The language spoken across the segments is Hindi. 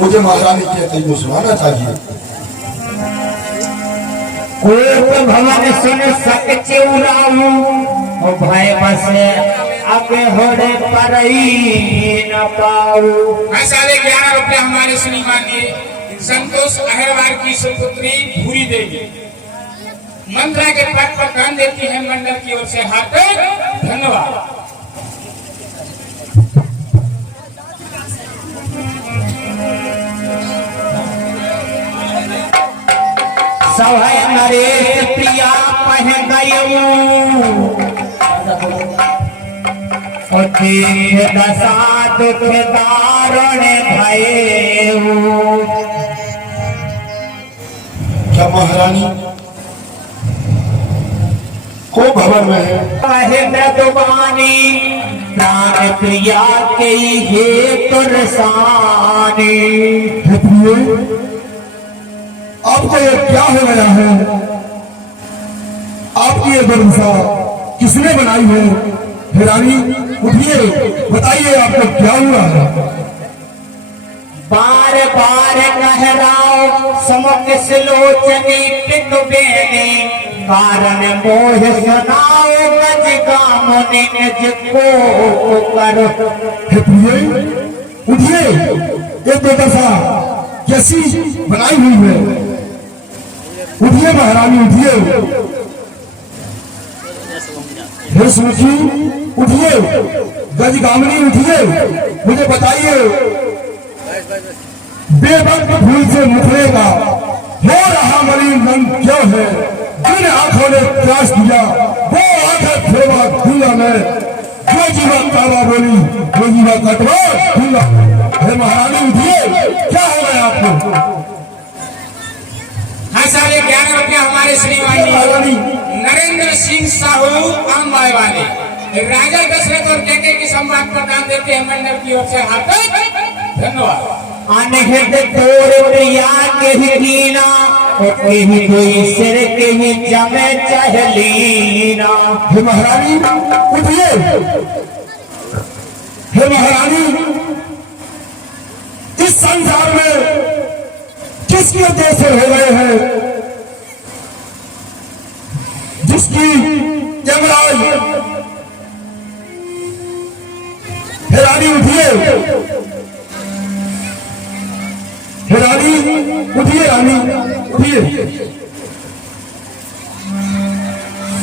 मुझे महारानी कहते को सुनाना चाहिए। कोप भवन सुन सक चिउराऊ ओ भय बस आगे होड़े परई न पाऊ। साढ़े 11 रुपया हमारे श्रीमान ने संतोष अहिरवार की सुपुत्री भूरी देवी मंत्रा के पद पर कान देती है मंडल की ओर से हार्दिक धन्यवाद। सवय नरेश प्रिया पह गयऊ दशा दुख दारुण भयऊ। क्या महारानी को भवन में है मृदुबानी प्राण प्रिया के हे तुरसानी। आपको ये क्या हो गया है? आपकी ये दुर्दशा किसने बनाई है? हे रानी उठिए, बताइए आपको क्या हुआ है? बार बार कहराओ समुख सिलोचनी पित बेने कारण मोह सुनाओ गज गामुनि निज को करो। हे प्रिय उठिए, ये दुर्दशा कैसी बनाई हुई है? उठिए महारानी उठिए। हे सुखी उठिए, गजगामिनी उठिए, मुझे बताइए बेबंद फूल से मुखरेगा हो रहा मलिन रंग क्यों है? जिन आंखों ने प्यास दिया वो आंखें फेवा दूंगा मैं, जो जीवा कावा बोली वो जीवा कटवा दूंगा। हे महारानी उठिए, क्या हो गया आपको? साढ़े 11 रुपया हमारे श्रीमान नरेंद्र सिंह साहू आमबाई वाले राजा दशरथ और केके की संवाद प्रदान देते हैं मंडल की ओर से हार्दिक धन्यवाद। अनहित तोर प्रिया के ही कीना कहीं कोई सिर के ही जमे चहलीना। हे महारानी उठिए। हे महारानी इस संसार में किसकी वजह से हो गए हैं जिसकी यमराज। हे रानी उठिए। हे रानी उठिए, रानी उठिए।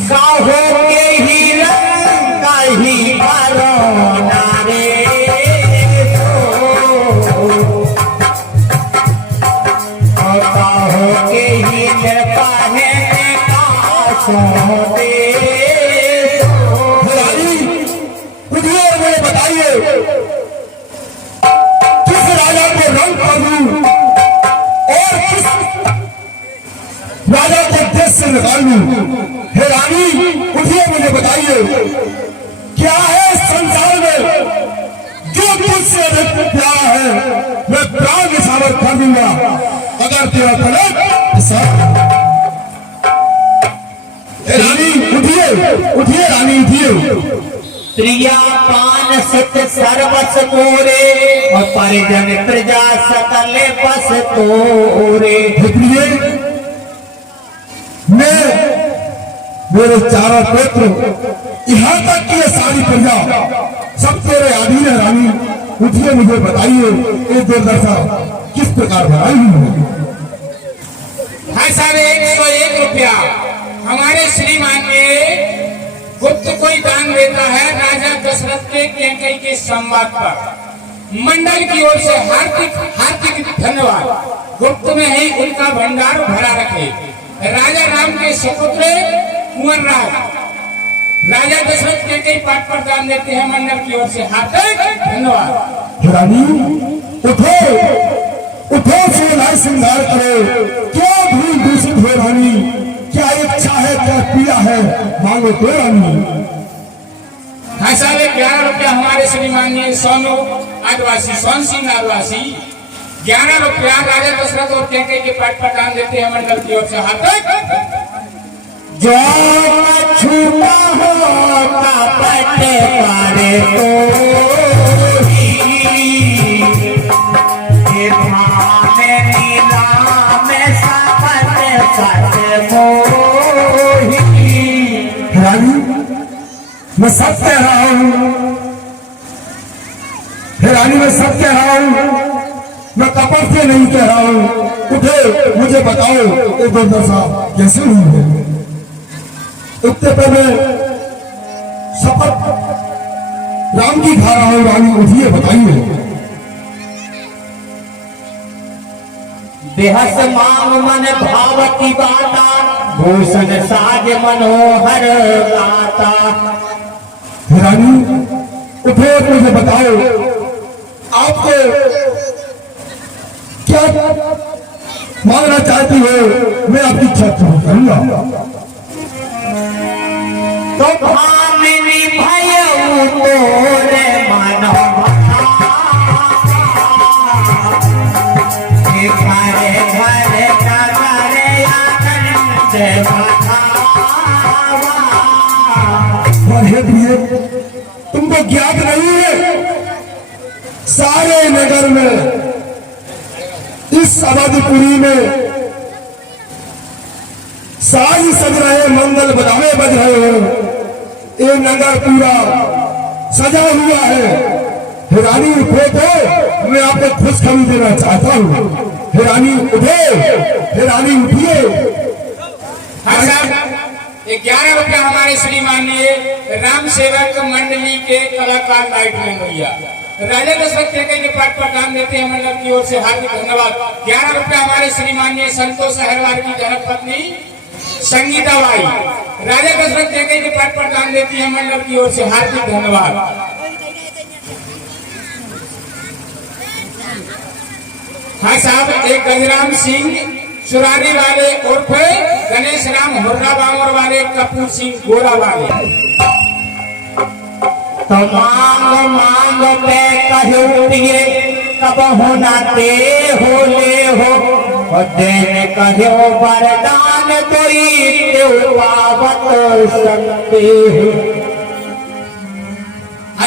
साहो के ही रंग का ही बारो नारे मुझे बताइए किस राजा को रंग करूं और किस राजा को देश से निकालूं? हे रानी उठिए, मुझे बताइए क्या है संसार में जो तुझसे अधिक प्यार है मैं प्राण निछावर कर दूंगा अगर तेरा तलब। रानी उठिए, उठिए रानी उठिए। प्रिया पान सत सर्वस मोरे और परिजन प्रजा सकल बस तोरे। प्रिय मैं मेरे चारों पुत्र यहाँ तक कि ये सारी प्रजा सब तेरे अधीन है। रानी उठिए, मुझे बताइए ये दुर्दशा किस प्रकार बनाई हुई है? भाई साहब 101 रुपया हमारे श्रीमान ने गुप्त कोई दान देता है राजा दशरथ के कैकेयी के संवाद पर मंडल की ओर से हार्दिक हार्दिक धन्यवाद। गुप्त में ही उनका भंडार भरा रखे। राजा राम के सुपुत्र कुंवर राज राजा दशरथ कैकेयी पाठ पर दान देते हैं मंडल की ओर से हार्दिक धन्यवाद। रानी उठो, उठो सोलह श्रृंगार करो, क्या धूल दूषित हो रानी? क्या इच्छा है, क्या पीड़ा है, मांगो तो रानी। हाँ साढ़े 11 रुपया हमारे श्रीमान ने सोनू आदिवासी सोन सिंह आदिवासी 11 रुपया राजा दशरथ और कैकेयी के पाठ पर दान देते हैं मंडल की ओर से हार्दिक। जो छूटा होता पट करे तो मैं सब कह रहा हूं, हे रानी मैं सब कह रहा हूं, मैं कपट से नहीं कह रहा हूं। उठे, मुझे बताओ ये दुर्दशा कैसे हुई है। उठते पे मैं शपथ राम की खा रहा हूं। रानी उठिए, बताइए। बेहस मांग मन भावती बाता, भूषण साज मनोहर गाता। रानी उठे, मुझे बताओ आपको क्या मांगना चाहती हो, मैं आपकी इच्छा पूरी करूंगा। तो भामिनी भयउ तोरे मन घरे घरे नगरे आनंद बधावा। हे प्रिय, तुमको ज्ञात नहीं है सारे नगर में, इस अवधपुरी में साज सज रहे, मंगल बजावे बज रहे हो। ये नगर पूरा सजा हुआ है। हे रानी उठे, तो मैं आपको खुशखबरी देना चाहता हूँ। हे रानी उठे, हे रानी उठिए। हाँ साहब, 11 रुपया हमारे श्रीमाननीय राम सेवक मंडली के कलाकार लाइटमैन भैया राजा दशरथ के पाठ पर दान देते हैं मंडल की ओर से हार्दिक धन्यवाद। 11 रुपया हमारे श्रीमाननीय संतोष अहरवाल की धर्म पत्नी संगीता बाई राजा दशरथ के पाठ पर दान देती है मंडल की ओर से हार्दिक धन्यवाद। हाँ साहब, एक गजराम सिंह सुरारी वाले उर्फ गणेश राम हुर्रा बांगर वाले, कपूर सिंह गोरा वाले। तो मांग मांग पे कहूँ दिए, कब होना दे हो ले हो, और देने कहो वरदान कोई पावत सकते हो।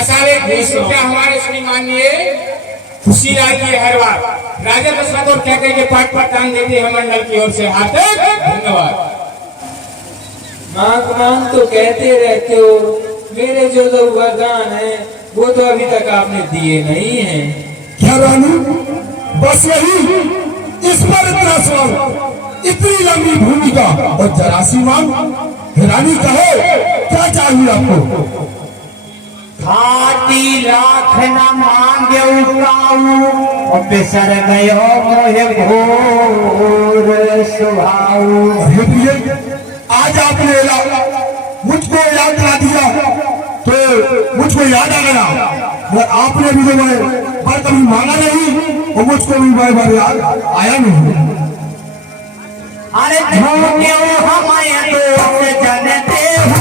सारे 20 रुपया हमारे श्रीमाननीय खुशी राजी हरवार राजा दशरथ और क्या के पाठ पर दान देते हैं मंडल की ओर से हार्दिक धन्यवाद। मांग मांग तो कहते रहते हो, मेरे जो वरदान है वो तो अभी तक आपने दिए नहीं हैं। क्या रानी, बस यही, इस पर इतना सवाल, इतनी लंबी भूमिका और जरा सी मांग। हे रानी कहो क्या चाहिए आपको। खाती लाख न मांगे उठाऊ, और बिसर गयो मोहे घोर स्वभाव। हे प्रिय, आज आपने मुझको याद करा दिया तो मुझको याद आ गया, और आपने भी जो मैं बार कभी मांगा नहीं और मुझको भी बार याद आया नहीं। अरे झूठे हमें दोस्त जनते हो,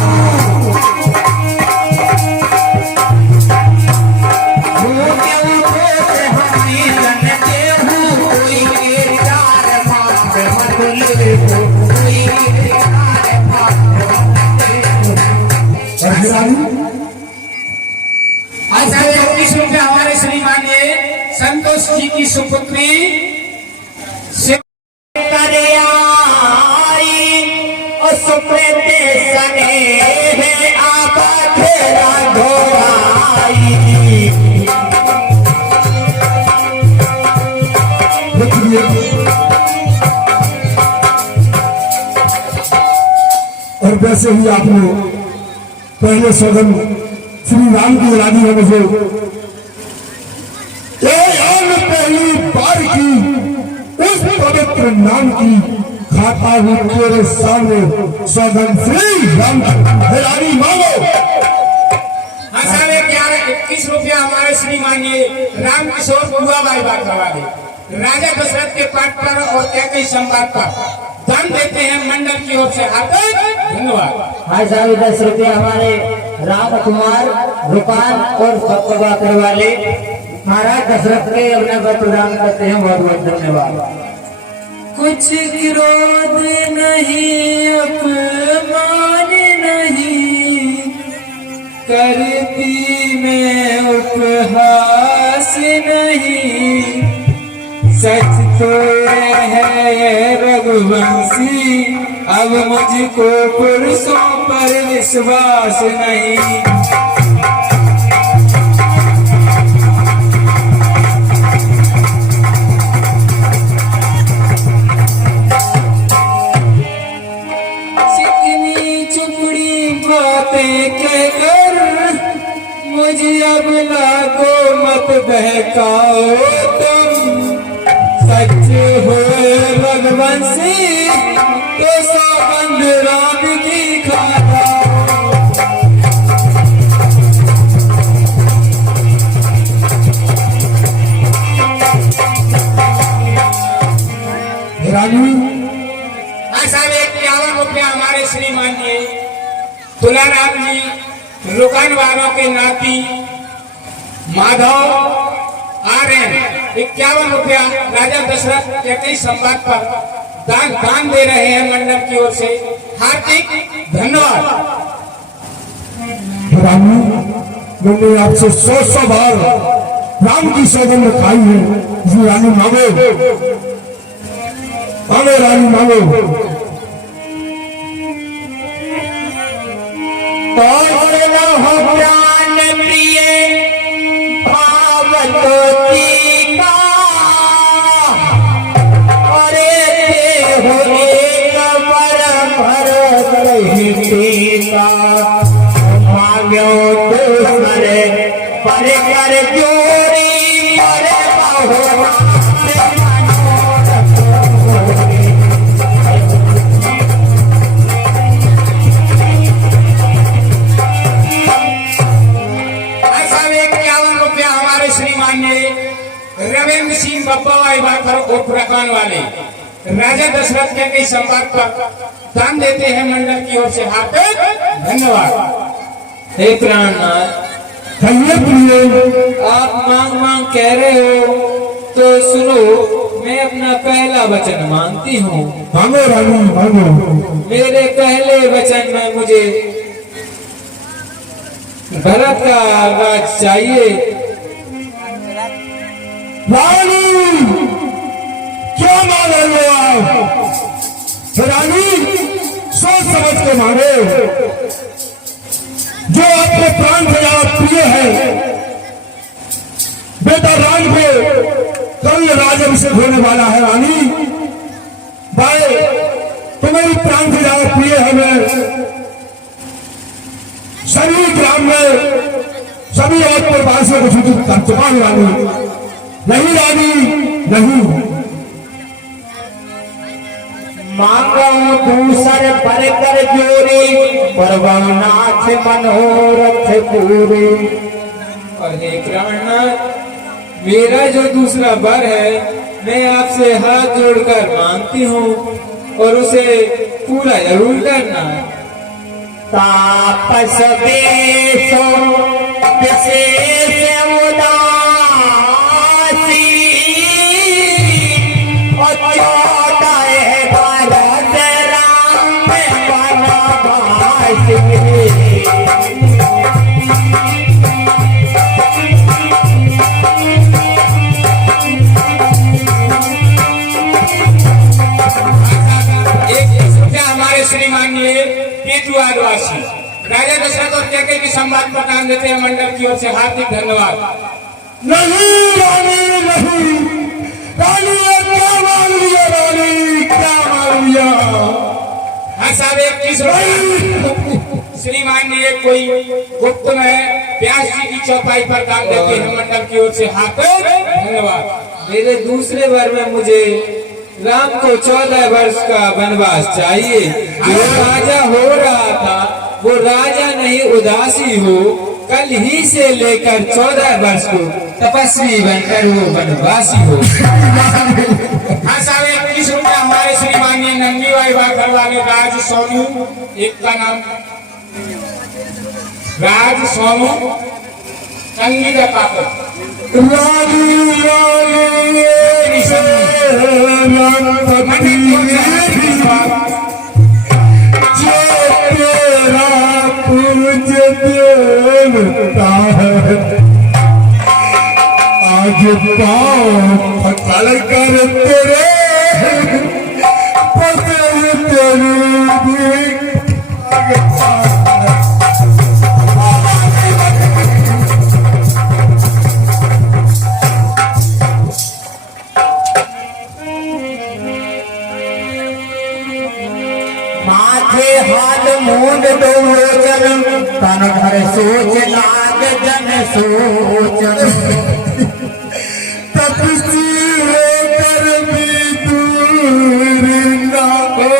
ऐसा 19 रुपया हमारे श्रीमाननीय संतोष जी की सुपुत्री और वैसे ही आपने पहले सदन श्री राम की रानी है मुझे पहली बार की उस पवित्र नाम की खाता हूँ तेरे सामने सदन श्री राम रानी मांगो। हाँ साहब, 21 रुपया हमारे श्रीमाननीय राम किशोर बुआ बाई बात वाले राजा दशरथ के पाठ पर और क्या कई संवाद पर दान देते हैं मंडल की ओर से हार्दिक धन्यवाद। हाँ साहब, 10 रुपया हमारे राम कुमार रुपान और भक्तवाकर वाले महाराज दशरथ के अपना वर प्रदान करते हैं, बहुत बहुत धन्यवाद। कुछ क्रोध नहीं अपमान नहीं, करती मैं उपहास नहीं, सच तो है रघुवंशी अब मुझको पुरुषों पर विश्वास नहीं। चिकनी चुपड़ी बातें कहकर मुझे अब लाको मत बहकाओ तुम। सच्चे हुए रघुवंशी तो सौगंध राम की खाता। रानी ऐसा 51 रुपया हमारे श्रीमान जी तुलाराम जी रुकन वालों के नाती माधव आर्यन 51 रुपया राजा दशरथ के संवाद पर दान दे रहे हैं मंडल की ओर से। हार्दिक धन्यवाद। रानी मैंने आपसे 100 बार राम की सौगंध खाई है। जी रानी मांगो, मांगो रानी मांगो। हो प्राण प्रिय भावतोती का। अरे हो एक बर भर का मांगो तो सरे पर कर जोड़ी अरे बाहो रविंद्र सिंह बप्पा उपरकान वाले राजा दशरथ के कई संवाद पर दान देते हैं मंडल की ओर से। हार्दिक धन्यवाद। हे प्राणनाथ, कहिए प्रिय, आप मांग मांग कह रहे हो तो सुनो, मैं अपना पहला वचन मांगती हूँ। मांगो रानी मांगो। मेरे पहले वचन में मुझे भरत का राज चाहिए। रानी क्या मांग रहे हो आप? रानी सोच समझ के मांगे। जो आपके प्राण से ज्यादा प्रिय है, बेटा राम को कल राजाभिषेक होने वाला है। रानी भाई तुम्हारी प्राण से ज्यादा प्रिय है। मैं सभी ग्राम में सभी और परिवारों को सूचित कर चुका हूं। रानी नहीं, रानी नहीं। मांगो दूसर पर कर जोरी परवानाथ मनोरथ पूरे। और हे प्राणनाथ, मेरा जो दूसरा वर है, मैं आपसे हाथ जोड़कर मांगती हूँ और उसे पूरा जरूर करना। तापस बेसो विशेष उदासी और 14 भारत राम वनवासी। हमारे श्रीमान जी केतु आदिवासी राजा दशरथ और कैकेयी की संवाद पर दान देते हैं मंडल की ओर से। हार्दिक धन्यवाद। नहीं रानी नहीं। रानी ये क्या मांग लिया? रानी क्या मांग लिया? हाँ साहब 21 रुपया श्रीमान जी कोई गुप्त में व्यास जी की चौपाई पर दान देते हैं मंडल की ओर से। हार्दिक धन्यवाद। मेरे दूसरे वर में मुझे राम को 14 वर्ष का वनवास चाहिए। जो राजा हो रहा था वो राजा नहीं उदासी हो, कल ही से लेकर 14 वर्ष को तपस्वी बनकर वो वनवासी हो। हाँ साहब 21 रुपया हमारे श्रीमान जी नंदी घर वाले राज सोनू, एक का नाम राज सोनू चंगी का पाकर। आज पाँव पकड़ कर तेरे पकड़ तेरी मूंद दो लोचन तन घर सोच लाग जन सोचन तपसी होकर भी दूर ना हो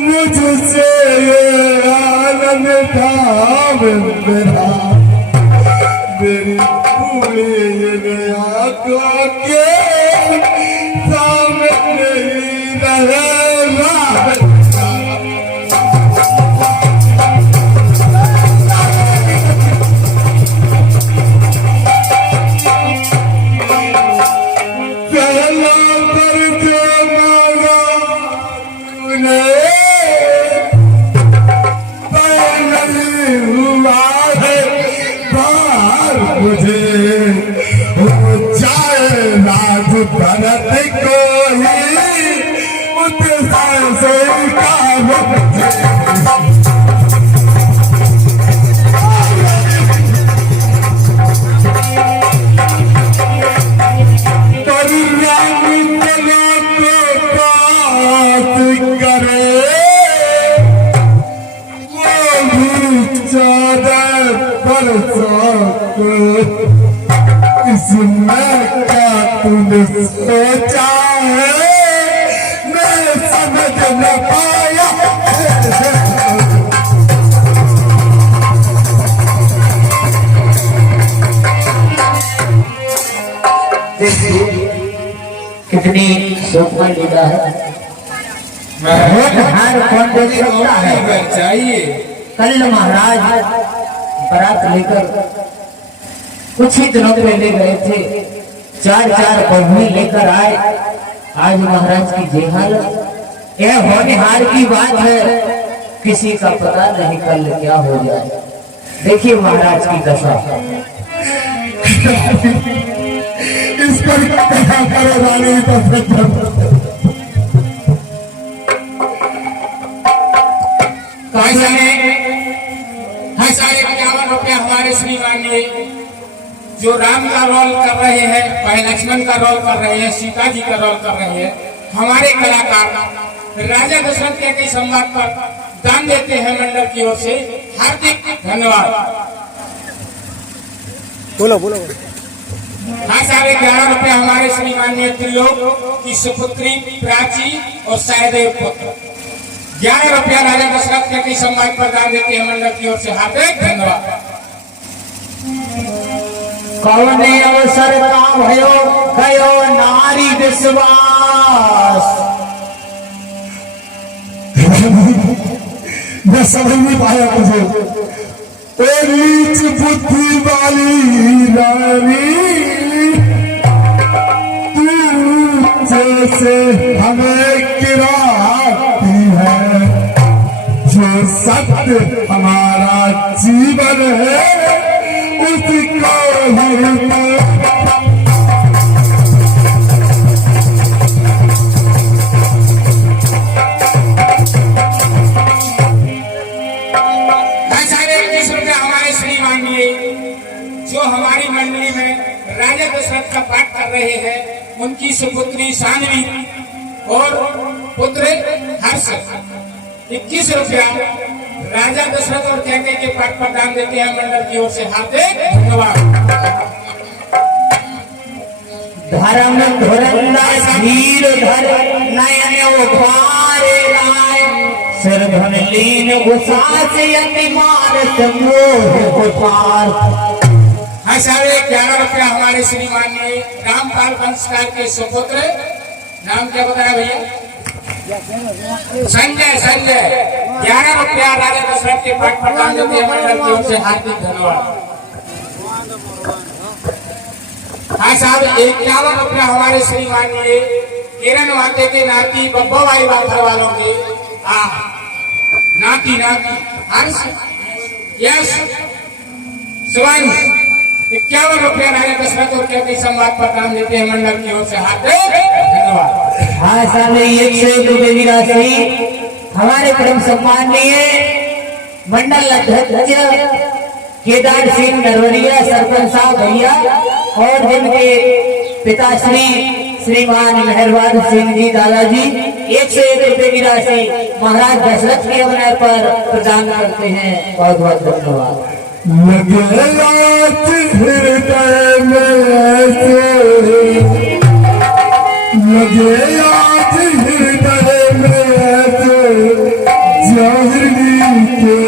मुझसे ये आनंद था मेरा मेरी पूरी आंखों के सामने ही रहेगा पहला पर जो मांगा तूने नहीं हुआ है बार मुझे चाहे राज भरत को ही उत्साह से इसमें क्या तूने सोचा है मैं समझ न पाया कितनी सूक्ष्म लीला है हर कौन देख सकता है। चाहिए कल महाराज बारात लेकर कुछ ही दिनों पहले गए थे, चार बहुएं लेकर आए। आज महाराज की जे हालत, यह होनहार की बात है, किसी का पता नहीं कल क्या हो जाए। देखिए महाराज की दशा। इस पर क्या करो रानी साढ़े 51 रुपया हमारे श्रीमान ने जो राम का रोल कर रहे हैं, भाई लक्ष्मण का रोल कर रहे हैं, सीता जी का रोल कर रहे हैं, हमारे कलाकार राजा दशरथ के संवाद पर दान देते हैं मंडल की ओर से। हार्दिक धन्यवाद। बोलो बोलो। हाँ, 11.5 रुपया हमारे श्रीमान ने त्रिलोक की सुपुत्री प्राची और सहदेव पुत्र। 11 रुपया राजा दशरथ के संवाद पर दान देते हैं मंडल की ओर से। हार्दिक धन्यवाद। कौने अवसर का भयो गयो नारी विश्वास। मैं समझ नहीं पाया मुझे। नीच बुद्धि वाली रानी तू जैसे हमें गिराती है, जो सत्य हमारा जीवन है उसको हमारे श्रीमान जी जो हमारी मंडली में राजा दशरथ का पाठ कर रहे हैं, उनकी सुपुत्री सानवी और पुत्र हर्ष 21 रुपया राजा दशरथ और कैके के पाठ पर दान देते हैं मंडल की ओर से। हार्दिक धन्यवाद। धर्म धुरंधर धीर धर नयन उभारे लाए, सिर धन लीन उसास यति मानस मोह उपार। हाँ, 11.5 रुपया हमारे श्रीमान ने रामपाल वंशकार के सुपुत्र, नाम क्या बताया भैया? संजय 11 रुपया राजा दशरथ के पाठ पर दान देते हैं मंडल की ओर से। हार्दिक धन्यवाद। हाँ साहब, 51 रुपया हमारे श्रीमान ने किरण वाते के नाती बब्बा भाई घर वालों के नाती हर्ष यश सुवन 51 रुपया राजा दशरथ और कैके संवाद पर दान देते हैं मंडल की ओर से। हार्दिक धन्यवाद। हाँ साहब, 102 राशि हमारे परम सम्माननीय मंडल अध्यक्ष केदार सिंह नरवरिया सरपंच साहब भैया और जिनके पिताश्री श्रीमान मेहरबान सिंह जी दादाजी 101 रुपए की राशि महाराज दशरथ के अवसर पर प्रदान करते हैं। बहुत बहुत धन्यवाद। लगे आज हृदय में ऐसे, लगे आज हृदय में ऐसे जाहिरी के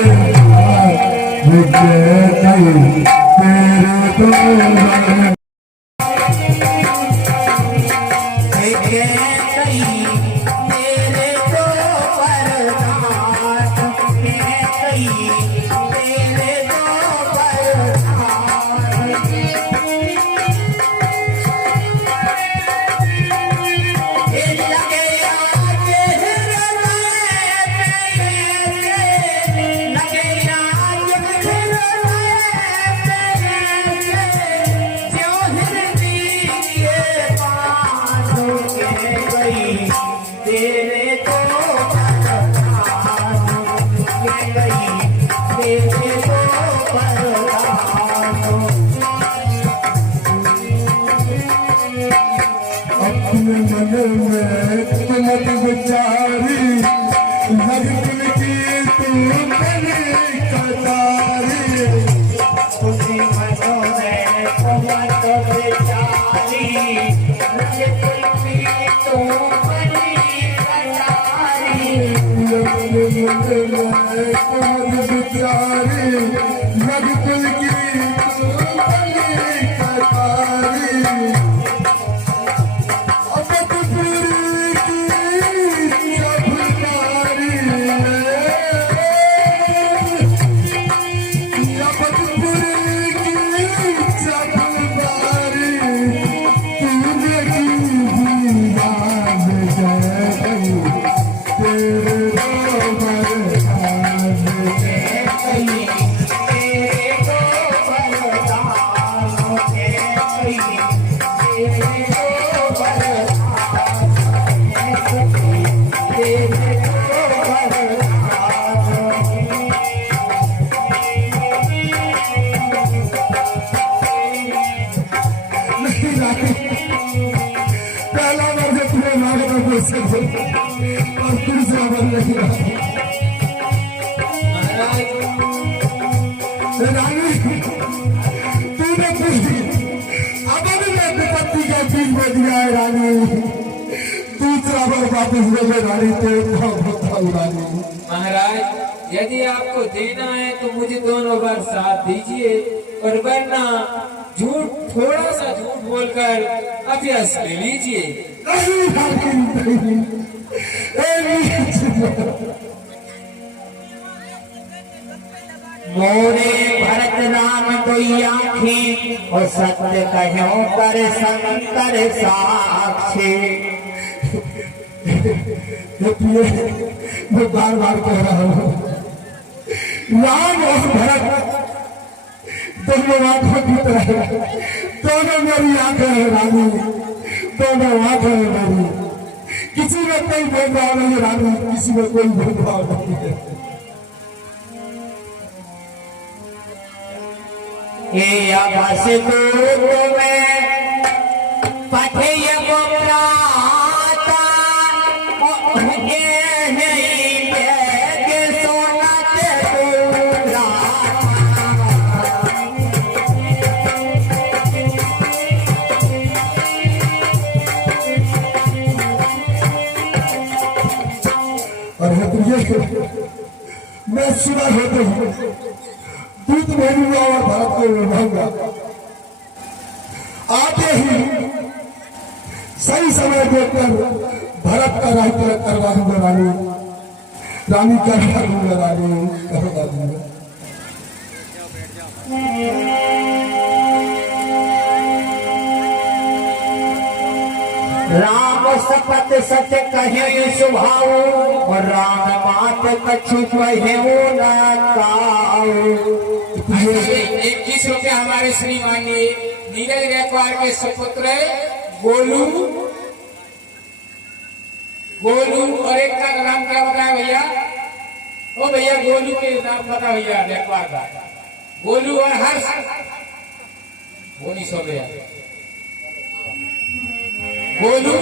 महाराज यदि आपको देना है तो मुझे दोनों बार साथ दीजिए, और वरना झूठ थोड़ा सा झूठ बोलकर अभ्यास ले लीजिए। मोरे भरत राम कोई आँखी और सत्य कहो कर शंकर साक्षी। मैं बार बार कह रहा हूँ, राम और भरत दोनों आंखों की तरह, दोनों मेरी आंखें हैं रानी, दोनों आंखें हैं मेरी। किसी में कोई भेदभाव नहीं रानी, किसी में कोई भेदभाव नहीं है। ये आवाज़ तो मैं पठे को प्राता ये नहीं बैग सोना ते पूरा। और मैं सुना होते हूँ दूत भेजूंगा और भारत को लौटाऊंगा। आते ही सही समय देखकर भारत का राज्य करवा दूंगा रानी, रानी करवा दूंगा रानी, करवा दूंगा। राम सपत सच कहे सुभाव और राम मात कछु कहे न काऊ। 21 रुपया हमारे श्रीमान ने नीरज गायकवाड़ के सुपुत्र गोलू और एक का नाम क्या बताया भैया? ओ भैया गोलू के नाम बता भैया, गायकवाड़ का गोलू और हर्ष 1900 भैया बोलू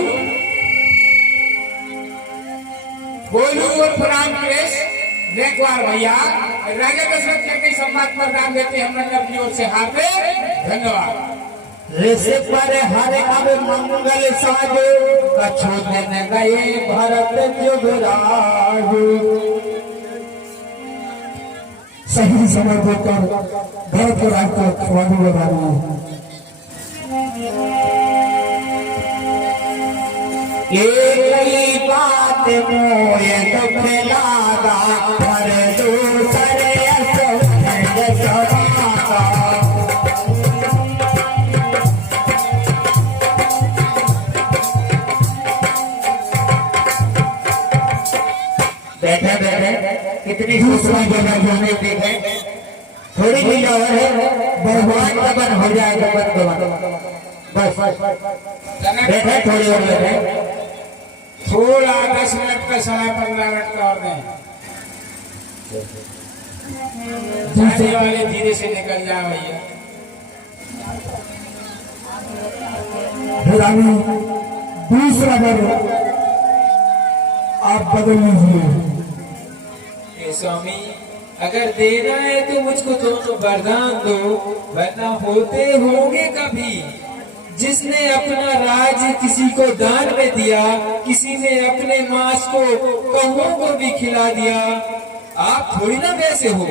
बोलू और प्रणाम कृष रेखवार भैया राजा दशरथ के संवाद पर दान देते हैं मंडल की ओर से हार्दिक धन्यवाद। ऋषि पर हर अब मंगल साजो कछु दिन गए भरत युवराज। सही समय देकर भरत को राज को खुआने लगा रही है। एक बात मोय दुख लागा पर दूसरे जसवागा। बैठे बैठे कितनी दूसरा जगह जाने देखे थोड़ी सी और है भगवान का बन हो जाएगा बस बैठे थोड़ी और बैठे थोड़ा 10 मिनट का समय 15 मिनट का और दें जाने वाले धीरे से निकल जाए भैया। रानी दूसरा वर आप बदल लीजिए। स्वामी अगर देना है तो मुझको दोनों वरदान दो, वरना होते होंगे कभी। जिसने अपना राज किसी को दान में दिया, किसी ने अपने मांस को कौओं को भी खिला दिया। आप थोड़ी ना वैसे हो,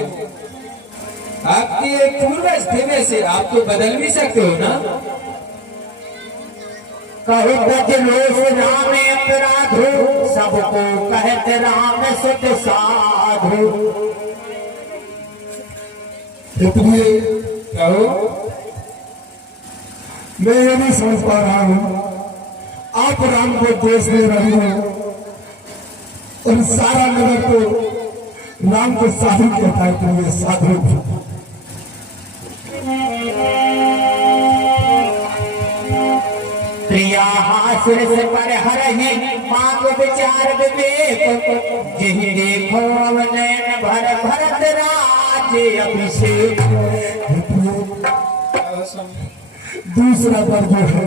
आपके पूर्वज थे वैसे, आप तो बदल भी सकते हो ना। कहत लोग राम अपराधो सबको कहते राम सुत साधु। इसलिए कहो मैं ये नहीं समझ पा रहा हूं आप राम को देश दे रही हो और सारा नगर को राम को साधु कहता है। तो ये साधु प्रिया हासिर से पर हर ही मांग विचार विवेक। जिहि देखो अवनयन भर भरत राज अभिषेक। दूसरा पर जो है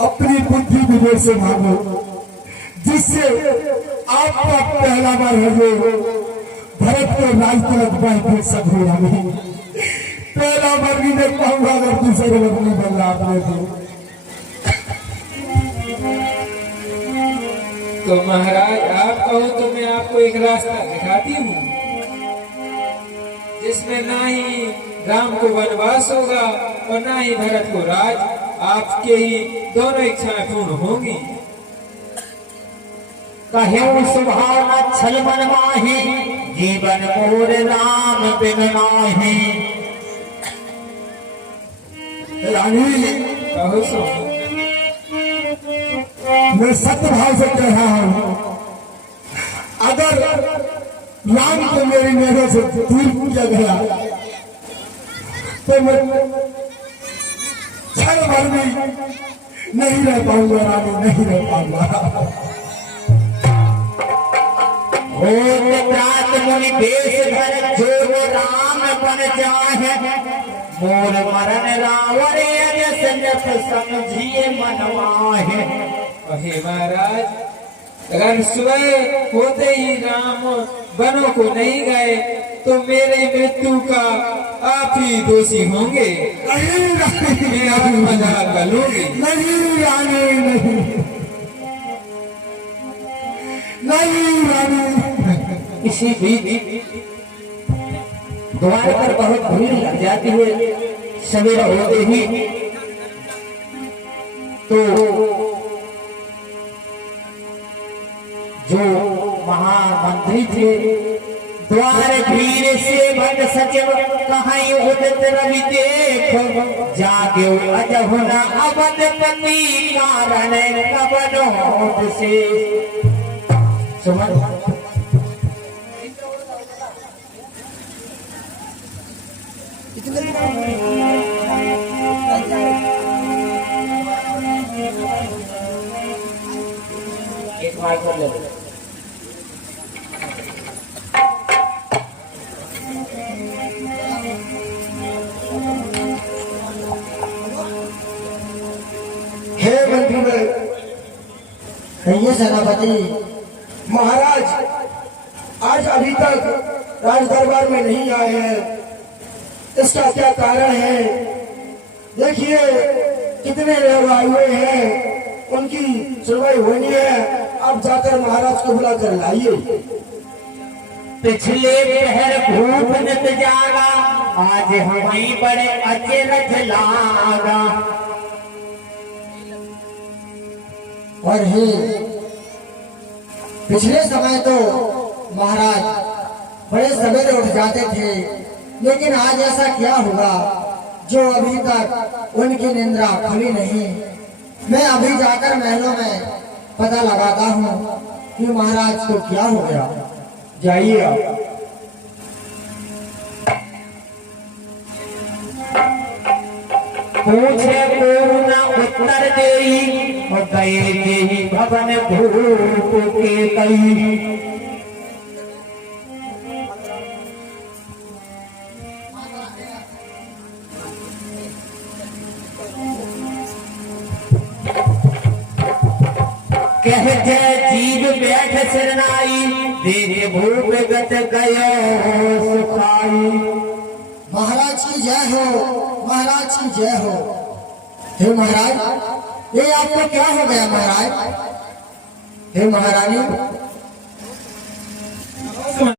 अपनी बुद्धि विवेक से मांगो, जिससे आपका पहला बार है जो भरत को राज तिलक बाई सब हो रही पहला बार भी मैं कहूंगा अगर दूसरे वर्ग में बन रहा आपने तो महाराज आप कहो तो मैं आपको एक रास्ता दिखाती हूँ, जिसमें ना ही राम को वनवास होगा और ना ही भरत को राज। आपके ही दोनों इच्छाएं पूर्ण होंगी। कहो स्वभाव छल मन माही जीवन मोर राम बिन नाही। रानी कहो स्वामी। मैं सत्य भाव से कह रहा हूं, अगर राम को मेरी नजर से दूर किया गया तो मैं क्षण भर भी नहीं रह पाऊंगा, रानी नहीं रह पाऊंगा। प्रात मुनि देश धर जो राम बन जाए। मोर मरण रावण अजस समझिए मनवाहे। हे महाराज अगर सुबह होते ही राम वनों को नहीं गए तो मेरे मृत्यु का आप ही दोषी होंगे। नहीं रानी, मैं आप मजाक कर लूंगी। नहीं रानी, नहीं रानी। किसी भी द्वार पर बहुत भीड़ लग जाती है सवेरा होते ही, तो जो महामंत्री थे द्वार भीड़ से भट सचिव कहीं उदित रवि देखो। जागे अजहुना अवध पति कारण कबनों से। सुमन एक माइक कर ले। हे मंत्री में कहिए सेनापति। महाराज आज अभी तक राज दरबार में नहीं आए हैं, इसका क्या कारण है? देखिए कितने लोग आए हुए हैं, उनकी सुनवाई होनी है। अब जाकर महाराज को बुला कर लाइए। पिछले पहर भूप नित जागा, आज हमें बड़े अचरज लागा। और हे पिछले समय तो महाराज बड़े सवेरे उठ जाते थे, लेकिन आज ऐसा क्या हुआ जो अभी तक उनकी निंद्रा खुली नहीं। मैं अभी जाकर महलों में पता लगाता हूँ कि महाराज को क्या हो गया। जाइए आप। पूछे को न उत्तर देई, और गए देही भवन भूप के कई। कहते जीव बैठ सिरनाई, देखे भूप गत गयो सुखाई। महाराज की जय हो, महाराज की जय हो। हे महाराज, ये आपको क्या हो गया महाराज? हे महारानी,